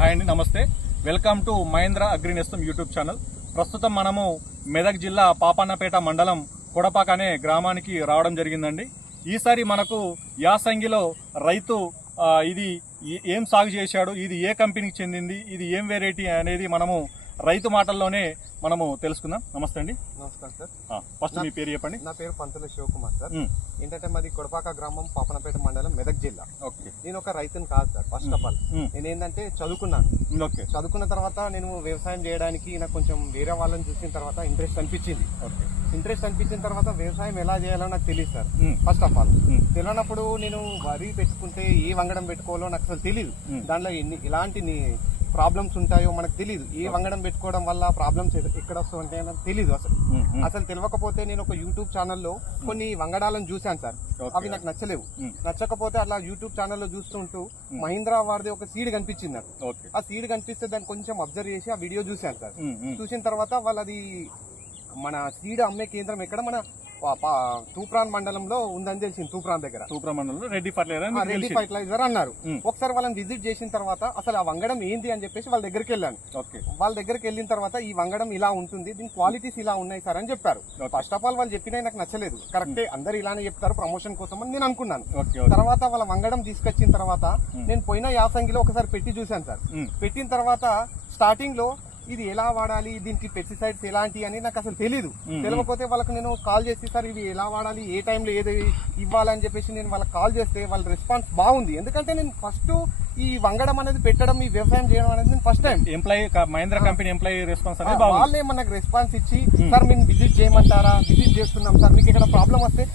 Hi అండి, namaste. Welcome to Mahendra అగ్రినేస్తం YouTube channel. ప్రస్తుతం మనము మెదక్ జిల్లా పాపన్నపేట మండలం కొడపాక అనే గ్రామానికి రావడం జరిగిందండి. ఈసారి మనకు యాసంగిలో రైతు ఇది ఏం సాగు చేశాడు, ఇది ఏ కంపెనీకి చెందింది, ఇది ఏం వెరైటీ అనేది మనము రైతు మాటల్లోనే మనము తెలుసుకుందాం. నమస్తే అండి. నమస్కారం సార్. ఫస్ట్ మీ పేరు చెప్పండి. నా పేరు పంతుల శివకుమార్ సార్. ఏంటంటే మాది కొడపాక గ్రామం, పాపనపేట మండలం, మెదక్ జిల్లా. ఓకే. నేను ఒక రైతుని కాదు సార్. ఫస్ట్ ఆఫ్ ఆల్ నేను ఏంటంటే చదువుకున్నాను. ఓకే. చదువుకున్న తర్వాత నేను వ్యవసాయం చేయడానికి నాకు కొంచెం వేరే వాళ్ళని చూసిన తర్వాత ఇంట్రెస్ట్ అనిపించింది. ఓకే. ఇంట్రెస్ట్ అనిపించిన తర్వాత వ్యవసాయం ఎలా చేయాలో నాకు తెలియదు సార్. ఫస్ట్ ఆఫ్ ఆల్ తెలియనప్పుడు నేను వరి పెట్టుకుంటే ఏ వంగడం పెట్టుకోవాలో నాకు అసలు తెలియదు. దాంట్లో ఎలాంటి ప్రాబ్లమ్స్ ఉంటాయో మనకు తెలియదు. ఏ వంగడం పెట్టుకోవడం వల్ల ప్రాబ్లమ్స్ ఎక్కడ వస్తాయంటే నాకు తెలియదు. అసలు తెలియకపోతే నేను ఒక యూట్యూబ్ ఛానల్లో కొన్ని వంగడాలను చూశాను సార్. అవి నాకు నచ్చలేవు. నచ్చకపోతే అలా యూట్యూబ్ ఛానల్లో చూస్తుంటూ మహీంద్రా వారిది ఒక సీడ్ కనిపించింది నాకు. ఆ సీడ్ కనిపిస్తే దాన్ని కొంచెం అబ్జర్వ్ చేసి ఆ వీడియో చూశాను సార్. చూసిన తర్వాత వాళ్ళది మన సీడ్ అమ్మే కేంద్రం ఎక్కడ మన తూప్రాన్ మండలంలో ఉందని తెలిసింది. తూప్రాన్ దగ్గర తూప్రాన్ మండలంలో రెడ్డి ఫర్టిలైజర్ అన్నారు. ఒకసారి వాళ్ళని విజిట్ చేసిన తర్వాత అసలు ఆ వంగడం ఏంటి అని చెప్పేసి వాళ్ళ దగ్గరికి వెళ్ళాను. వాళ్ళ దగ్గరికి వెళ్ళిన తర్వాత ఈ వంగడం ఇలా ఉంటుంది, దీని క్వాలిటీస్ ఇలా ఉన్నాయి సార్ అని చెప్పారు. ఫస్ట్ ఆఫ్ ఆల్ వాళ్ళు చెప్పినా నాకు నచ్చలేదు. కరెక్టే, అందరు ఇలానే చెప్తారు ప్రమోషన్ కోసం అని నేను అనుకున్నాను. తర్వాత వాళ్ళ వంగడం తీసుకొచ్చిన తర్వాత నేను పోయిన యాసంగిలో ఒకసారి పెట్టి చూశాను సార్. పెట్టిన తర్వాత స్టార్టింగ్ లో ఇది ఎలా వాడాలి, దీనికి పెస్టిసైడ్స్ ఎలాంటి అని నాకు అసలు తెలీదు. తెలియకపోతే వాళ్ళకి నేను కాల్ చేసి సార్ ఇవి ఎలా వాడాలి, ఏ టైంలో ఏది ఇవ్వాలని చెప్పేసి నేను వాళ్ళకి కాల్ చేస్తే వాళ్ళ రెస్పాన్స్ బాగుంది. ఎందుకంటే నేను ఫస్ట్ ఈ వంగడం అనేది పెట్టడం, ఈ వ్యవసాయం చేయడం అనేది నేను first time Mahindra company employee response వాళ్ళే మనకు రెస్పాన్స్ ఇచ్చి సార్ మేము విజిట్ చేయమంటారా, విజిట్ చేస్తున్నాం సార్, మీకు ఇక్కడ ప్రాబ్లం వస్తే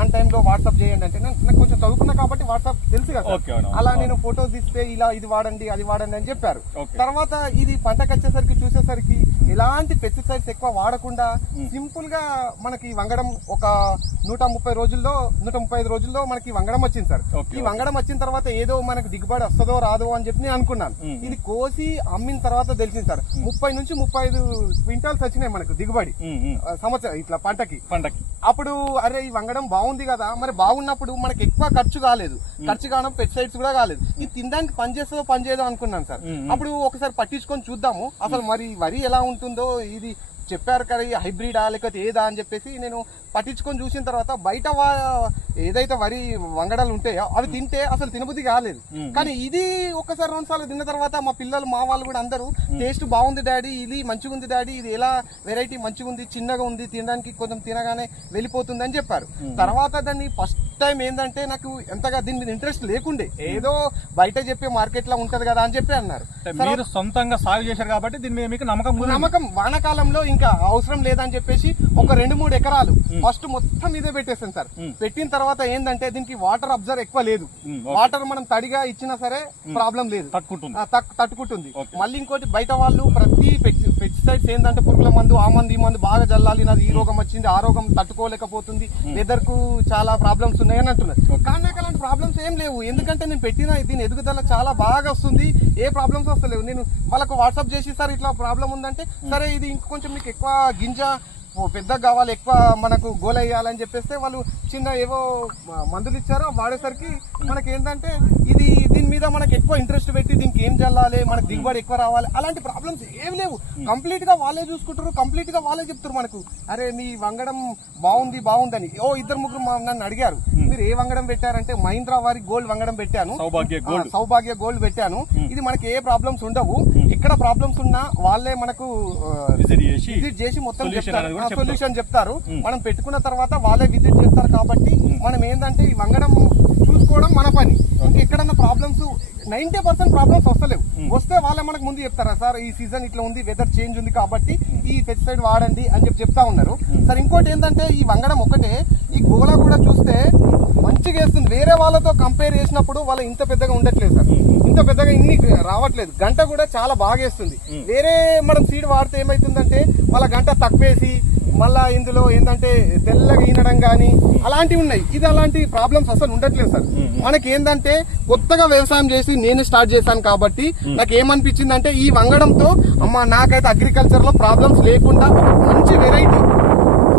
ఆన్ టైంలో వాట్సాప్ చేయండి అంటే నాకు కొంచెం చదువుకున్నా కాబట్టి వాట్సాప్ తెలుసు కదా. అలా నేను ఫోటోస్ ఇస్తే ఇలా ఇది వాడండి అది వాడండి అని చెప్పారు. తర్వాత ఇది పంటకు వచ్చేసరికి చూసేసరికి ఎలాంటి పెస్టిసైడ్స్ ఎక్కువ వాడకుండా సింపుల్ గా మనకి వంగడం ఒక 135 రోజుల్లో మనకి వంగడం వచ్చింది సార్. ఈ వంగడం వచ్చిన తర్వాత ఏదో మనకి దిగుబడి వస్తుందో రాదో అని చెప్పి నేను అనుకున్నాను. ఇది కోసి అమ్మిన తర్వాత తెలిసింది సార్ 30 నుంచి 35 క్వింటాల్స్ వచ్చినాయి మనకు దిగుబడి సంవత్సరం ఇట్లా పంటకి. అప్పుడు అరే ఈ వంగడం బాగుంది కదా, మరి బాగున్నప్పుడు మనకి ఎక్కువ ఖర్చు కాలేదు, ఖర్చు కావడం పెస్టిసైడ్స్ కూడా కాలేదు, ఇది తినడానికి పని చేస్తుందో పని చేయదో అనుకున్నాను సార్. అప్పుడు ఒకసారి పట్టించుకొని చూద్దాము అసలు మరి వరి ఎలా ఉంటుందో, ఇది చెప్పారు కదా హైబ్రిడా లేకపోతే ఏదా అని చెప్పేసి నేను పట్టించుకొని చూసిన తర్వాత బయట ఏదైతే వరి వంగడాలు ఉంటాయో అవి తింటే అసలు తినబుద్ధి కాలేదు. కానీ ఇది ఒకసారి 2 సార్లు తిన్న తర్వాత మా పిల్లలు మా వాళ్ళు కూడా అందరూ టేస్ట్ బాగుంది డాడీ, ఇది మంచిగా ఉంది డాడీ, ఇది ఎలా వెరైటీ మంచిగా ఉంది, చిన్నగా ఉంది, తినడానికి కొంచెం తినగానే వెళ్ళిపోతుంది అని చెప్పారు. తర్వాత దాన్ని ఫస్ట్ టైం ఏంటంటే నాకు ఎంతగా దీని మీద ఇంట్రెస్ట్ లేకుండే, ఏదో బయట చెప్పే మార్కెట్ లో ఉంటది కదా అని చెప్పి అన్నారు. మీరు సొంతంగా సాగు చేశారు కాబట్టి దీని మీద మీకు నమ్మకం వానాకాలంలో ఇంకా అవసరం లేదని చెప్పేసి ఒక 2-3 ఎకరాలు ఫస్ట్ మొత్తం ఇదే పెట్టేస్తాను సార్. పెట్టిన తర్వాత ఏంటంటే దీనికి వాటర్ అబ్జర్వ్ ఎక్కువ లేదు. వాటర్ మనం తడిగా ఇచ్చినా సరే ప్రాబ్లం లేదు, తట్టుకుంటుంది. మళ్ళీ ఇంకోటి బయట వాళ్ళు ప్రతి పెస్టిసైడ్స్ ఏంటంటే పురుగుల మందు, ఆ మందు ఈ మందు బాగా జల్లాలి, నాది ఈ రోగం వచ్చింది ఆ రోగం తట్టుకోలేకపోతుంది, వెదర్ కు చాలా ప్రాబ్లమ్స్ ఉన్నాయని అంటున్నారు. కానీ నాకు అలాంటి ప్రాబ్లమ్స్ ఏం లేవు. ఎందుకంటే నేను పెట్టిన దీని ఎదుగుదల చాలా బాగా వస్తుంది, ఏ ప్రాబ్లమ్స్ వస్తలేవు. నేను వాళ్ళకు వాట్సాప్ చేసి సార్ ఇట్లా ప్రాబ్లం ఉందంటే సరే ఇది ఇంకొంచెం మీకు ఎక్కువ గింజ పెద్దగా కావాలి, ఎక్కువ మనకు గోల వేయాలని చెప్పేస్తే వాళ్ళు చిన్న ఏవో మందులు ఇచ్చారో వాడేసరికి మనకి ఏంటంటే ఇది దీని మీద మనకి ఎక్కువ ఇంట్రెస్ట్ పెట్టి దీనికి ఏం చల్లాలి, మనకు దిగుబడి ఎక్కువ రావాలి, అలాంటి ప్రాబ్లమ్స్ ఏం లేవు. కంప్లీట్ గా వాళ్ళే చూసుకుంటారు, కంప్లీట్ గా వాళ్ళే చెప్తారు మనకు అరే మీ వంగడం బాగుందని. 2-3 నన్ను అడిగారు మీరు ఏ వంగడం పెట్టారంటే మహీంద్రా వారి గోల్డ్ వంగడం పెట్టాను, సౌభాగ్య గోల్డ్ పెట్టాను. ఇది మనకి ఏ ప్రాబ్లమ్స్ ఉండవు, ఎక్కడ ప్రాబ్లమ్స్ ఉన్నా వాళ్ళే మనకు విజిట్ చేసి మొత్తం సొల్యూషన్ చెప్తారు. మనం పెట్టుకున్న తర్వాత వాళ్ళే విజిట్ చేస్తారు కాబట్టి మనం ఏంటంటే ఈ వంగడం చూసుకోవడం మన పని. ఎక్కడన్నా ప్రాబ్లమ్స్ 90% ప్రాబ్లమ్స్ వస్తలేవు, వస్తే వాళ్ళే మనకు ముందు చెప్తారా సార్ ఈ సీజన్ ఇట్లా ఉంది, వెదర్ చేంజ్ ఉంది కాబట్టి ఈ పెస్టిసైడ్ వాడండి అని చెప్తా ఉన్నారు సార్. ఇంకోటి ఏంటంటే ఈ వంగడం ఒకటే, ఈ గోల కూడా చూస్తే మంచిగా వేస్తుంది. వేరే వాళ్ళతో కంపేర్ చేసినప్పుడు వాళ్ళ ఇంత పెద్దగా ఉండట్లేదు సార్, ఇంత పెద్దగా ఇన్ని రావట్లేదు. గంట కూడా చాలా బాగా వేస్తుంది. వేరే మనం సీడ్ వాడితే ఏమైతుందంటే వాళ్ళ గంట తక్కువేసి మళ్ళా ఇందులో ఏంటంటే తెల్లగా ఈనడం గానీ అలాంటివి ఉన్నాయి. ఇది అలాంటి ప్రాబ్లమ్స్ అసలు ఉండట్లేదు సార్. మనకి ఏంటంటే కొత్తగా వ్యవసాయం చేసి నేను స్టార్ట్ చేశాను కాబట్టి నాకు ఏమనిపించింది అంటే ఈ వంగడంతో అమ్మ నాకైతే అగ్రికల్చర్ లో ప్రాబ్లమ్స్ లేకుండా మంచి వెరైటీ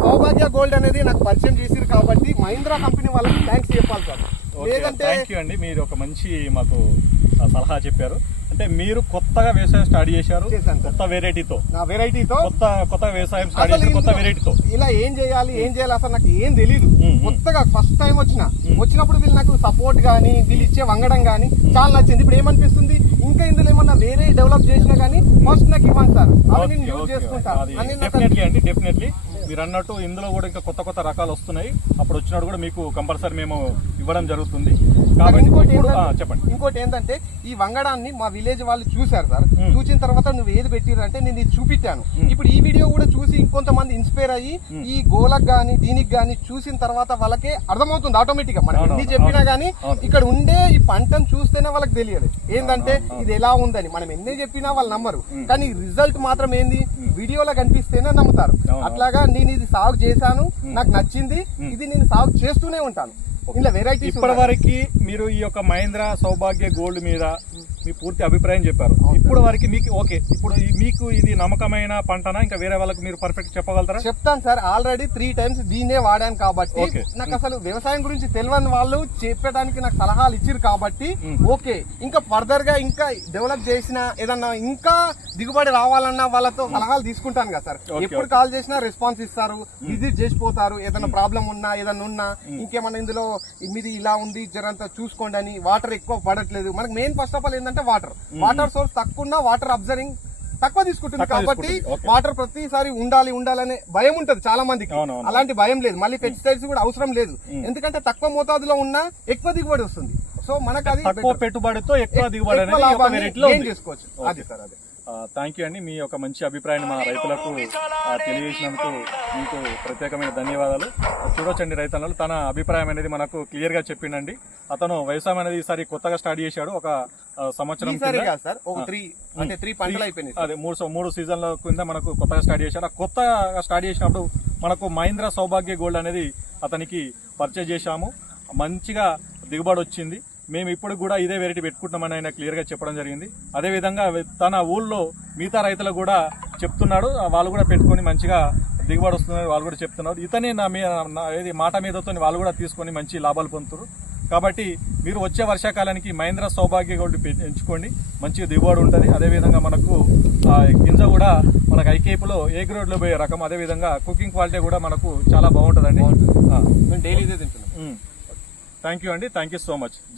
సౌభాగ్య గోల్డ్ అనేది నాకు పరిచయం చేసిరు కాబట్టి మహీంద్రా కంపెనీ వాళ్ళకి థ్యాంక్స్ చెప్పాలి సార్. లేదంటే థ్యాంక్ యూ అండి, మీరు ఒక మంచి మాకు సలహా చెప్పారు. అంటే మీరు కొత్తగా వ్యవసాయం స్టార్ట్ చేశారు, చేశాను సార్. కొత్త వెరైటీతో, నా వెరైటీతో కొత్త వ్యవసాయం స్టార్ట్ అసలు చేశారు, కొత్త ఇందులో వెరైటీతో. ఇలా ఏం చేయాలి అసలు నాకు ఏం తెలియదు. కొత్తగా ఫస్ట్ టైం వచ్చినప్పుడు వీళ్ళు నాకు సపోర్ట్ గానీ వీళ్ళు ఇచ్చే వంగడం గానీ చాలా నచ్చింది. ఇప్పుడు ఏమనిపిస్తుంది, ఇంకా ఇందులో ఏమన్నా వేరే డెవలప్ చేసినా గానీ ఫస్ట్ నాకు ఇవ్వండి సార్, అవి నేను యూజ్ చేసుకుంటా అని డెఫినెట్లీ అండి, డెఫినెట్లీ మీరు అన్నట్టు ఇందులో కూడా ఇంకా కొత్త రకాలు వస్తున్నాయి. అప్పుడు వచ్చినప్పుడు కూడా మీకు కంపల్సరీ మేము ఇవ్వడం జరుగుతుంది. కాబట్టి చెప్పండి. ఇంకోటి ఏంటంటే ఈ వంగడాన్ని మా విలేజ్ వాళ్ళు చూసారు సార్. చూసిన తర్వాత నువ్వు ఏది పెట్టిరంటే నేను ఇది చూపించాను. ఇప్పుడు ఈ వీడియో కూడా చూసి ఇంకొంతమంది ఇన్స్పైర్ అయ్యి ఈ గోలకు గానీ దీనికి గానీ చూసిన తర్వాత వాళ్ళకే అర్థమవుతుంది ఆటోమేటిక్ గా. మనం ఎన్ని చెప్పినా గానీ ఇక్కడ ఉండే ఈ పంటను చూస్తేనే వాళ్ళకి తెలియదు ఏంటంటే ఇది ఎలా ఉందని. మనం ఎన్ని చెప్పినా వాళ్ళు నమ్మరు, కానీ రిజల్ట్ మాత్రం ఏంది వీడియోలో కనిపిస్తేనే నమ్ముతారు. అట్లాగా నేను ఇది సాగు చేశాను, నాకు నచ్చింది, ఇది నేను సాగు చేస్తూనే ఉంటాను. ఇలా వెరైటీ ఇప్పటి వరకు మీరు ఈ యొక్క మహేంద్ర సౌభాగ్య గోల్డ్ మీద మీ పూర్తి అభిప్రాయం చెప్పారు. ఇప్పుడు వరకు మీకు ఓకే, ఇప్పుడు మీకు ఇది నమ్మకమైన పంటనా, ఇంకా వేరే వాళ్ళకి మీరు పర్ఫెక్ట్ చెప్పగలుగుతారా? చెప్తాను సార్. ఆల్రెడీ 3 times దీన్నే వాడాను కాబట్టి నాకు అసలు వ్యవసాయం గురించి తెలియని వాళ్ళు చెప్పడానికి నాకు సలహాలు ఇచ్చారు కాబట్టి ఓకే. ఇంకా ఫర్దర్ గా ఇంకా డెవలప్ చేసిన ఏదన్నా ఇంకా దిగుబడి రావాలన్నా వాళ్ళతో సలహాలు తీసుకుంటాను కదా సార్. ఎప్పుడు కాల్ చేసినా రెస్పాన్స్ ఇస్తారు, విజిట్ చేసిపోతారు. ఏదైనా ప్రాబ్లం ఉన్నా ఏదన్నా ఉన్నా ఇంకేమన్నా ఇందులో మీది ఇలా ఉంది జరంతా చూసుకోండి అని. వాటర్ ఎక్కువ పడట్లేదు మనకి. మెయిన్ ఫస్ట్ ఆఫ్ ఆల్ ఏంటంటే వాటర్ సోర్స్ తక్కువ ఉన్నా వాటర్ అబ్జర్వింగ్ తక్కువ తీసుకుంటుంది కాబట్టి వాటర్ ప్రతిసారి ఉండాలనే భయం ఉంటది చాలా మందికి. అలాంటి భయం లేదు. మళ్ళీ పెస్టిసైడ్స్ కూడా అవసరం లేదు, ఎందుకంటే తక్కువ మోతాదులో ఉన్నా ఎక్కువ దిగుబడి వస్తుంది. సో మనకు అది తక్కువ పెట్టుబడితో ఎక్కువ దిగుబడి చేసుకోవచ్చు. అది సార్ అదే. థ్యాంక్ యూ అండి, మీ యొక్క మంచి అభిప్రాయాన్ని మా రైతులకు తెలియజేసినందుకు మీకు ప్రత్యేకమైన ధన్యవాదాలు. చూడొచ్చండి, రైతన్నలు తన అభిప్రాయం అనేది మనకు క్లియర్ గా చెప్పిండండి. అతను వ్యవసాయం అనేది ఈసారి కొత్తగా స్టార్ట్ చేశాడు. ఒక సంవత్సరం అదే 3 సీజన్ల కింద మనకు కొత్తగా స్టార్ట్ చేశాడు. ఆ కొత్తగా స్టార్ట్ చేసినప్పుడు మనకు మహేంద్ర సౌభాగ్య గోల్డ్ అనేది అతనికి పర్చేజ్ చేశాము. మంచిగా దిగుబడి వచ్చింది. మేము ఇప్పుడు కూడా ఇదే వెరైటీ పెట్టుకుంటున్నామని ఆయన క్లియర్ గా చెప్పడం జరిగింది. అదేవిధంగా తన ఊళ్ళో మిగతా రైతులకు కూడా చెప్తున్నాడు, వాళ్ళు కూడా పెట్టుకొని మంచిగా దిగుబడి వస్తుందని వాళ్ళు కూడా చెప్తున్నారు. ఇతనే ఏది మాట మీదతో వాళ్ళు కూడా తీసుకొని మంచి లాభాలు పొందుతారు. కాబట్టి మీరు వచ్చే వర్షాకాలానికి మహేంద్ర సౌభాగ్య గోల్డ్ ఎంచుకోండి, మంచిగా దిగుబడి ఉంటుంది. అదేవిధంగా మనకు గింజ కూడా మనకు ఐకేపులో ఏ గ్రేడ్లో పోయే రకం, అదేవిధంగా కుకింగ్ క్వాలిటీ కూడా మనకు చాలా బాగుంటుందండి. డైలీ ఇదే తింటున్నాం. థ్యాంక్ యూ అండి, థ్యాంక్ యూ సో మచ్.